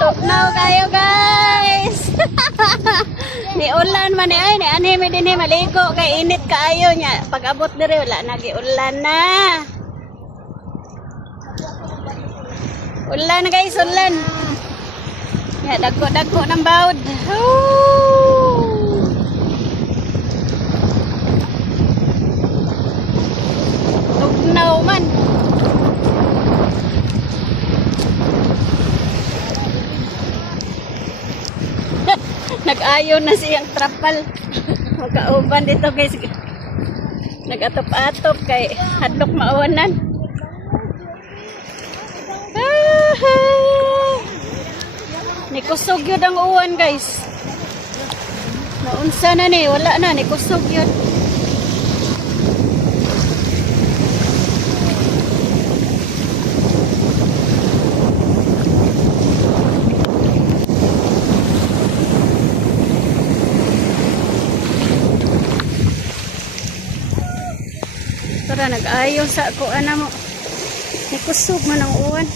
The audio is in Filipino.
Tugnaw kayo guys. Ni ulan man ay ni anime din maligo kay init kaayo nya. Pag abot dire wala nagiulan na. Ulan guys, ulan. Ya dagko-dagko ng bawd. Tugnaw man. Nag-ayo na siyang trapal. Magkauban dito guys. Nag-atop-atop kay hadlok maawanan. Nikusog yun ang uwan guys. Naunsa na ni, wala na, nikusog yun. Tara, nag-ayaw sa kuan na mo. Nikusog man ang uwan.